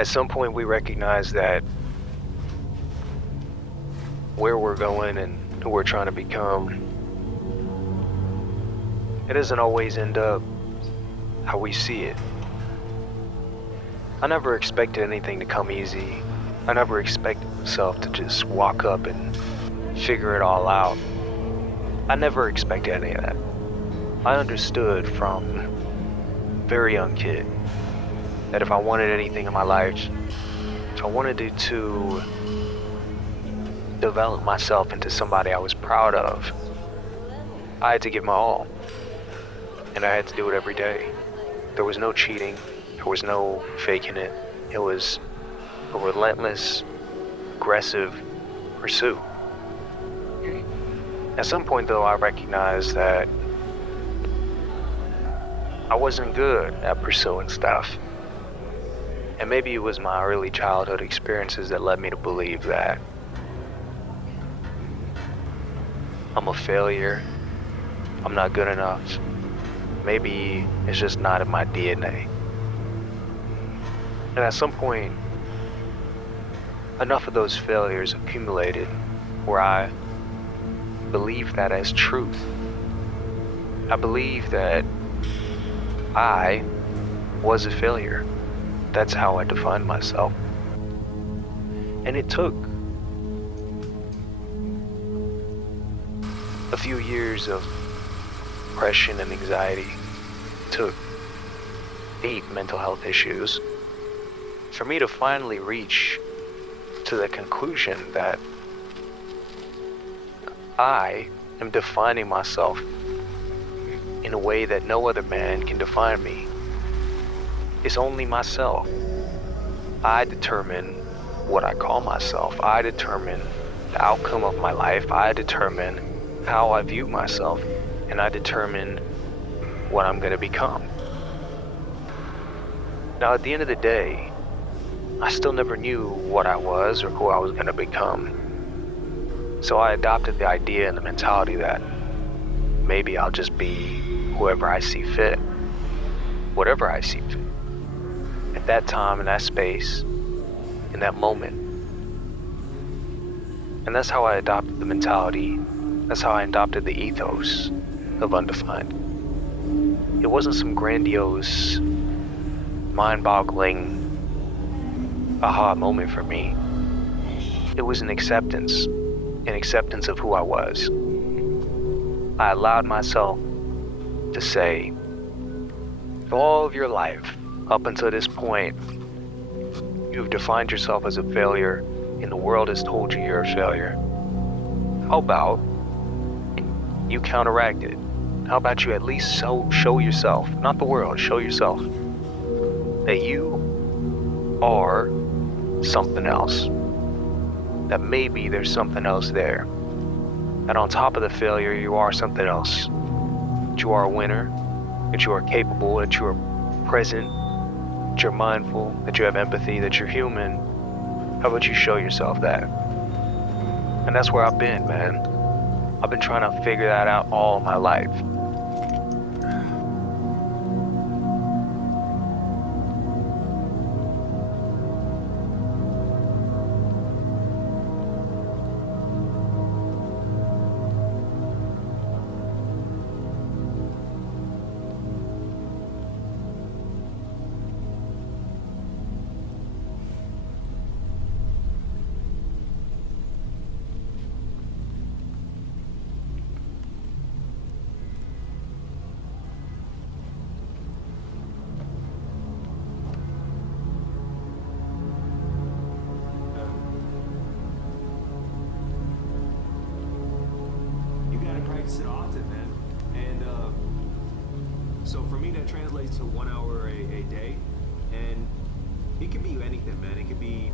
At some point we recognize that where we're going and who we're trying to become, it doesn't always end up how we see it. I never expected anything to come easy. I never expected myself to just walk up and figure it all out. I never expected any of that. I understood from a very young kid that if I wanted anything in my life, if I wanted to develop myself into somebody I was proud of, I had to give my all. And I had to do it every day. There was no cheating. There was no faking it. It was a relentless, aggressive pursuit. At some point, though, I recognized that I wasn't good at pursuing stuff. And maybe it was my early childhood experiences that led me to believe that I'm a failure, I'm not good enough. Maybe it's just not in my DNA. And at some point, enough of those failures accumulated where I believed that as truth. I believed that I was a failure. That's how I defined myself. And it took a few years of depression and anxiety, took 8 mental health issues for me to finally reach to the conclusion that I am defining myself in a way that no other man can define me. It's only myself. I determine what I call myself. I determine the outcome of my life. I determine how I view myself. And I determine what I'm going to become. Now, at the end of the day, I still never knew what I was or who I was going to become. So I adopted the idea and the mentality that maybe I'll just be whoever I see fit, whatever I see fit. At that time, in that space, in that moment. And that's how I adopted the mentality. That's how I adopted the ethos of undefined. It wasn't some grandiose, mind-boggling aha moment for me. It was an acceptance of who I was. I allowed myself to say, for all of your life, up until this point, you've defined yourself as a failure, and the world has told you you're a failure. How about you counteract it? How about you at least show yourself, not the world, show yourself that you are something else. That maybe there's something else there. That on top of the failure, you are something else. That you are a winner, that you are capable, that you are present, that you're mindful, that you have empathy, that you're human. How about you show yourself that? And that's where I've been, man. I've been trying to figure that out all my life. Practice it often, man. And so for me, that translates to 1 hour a day. And it could be anything, man. It could be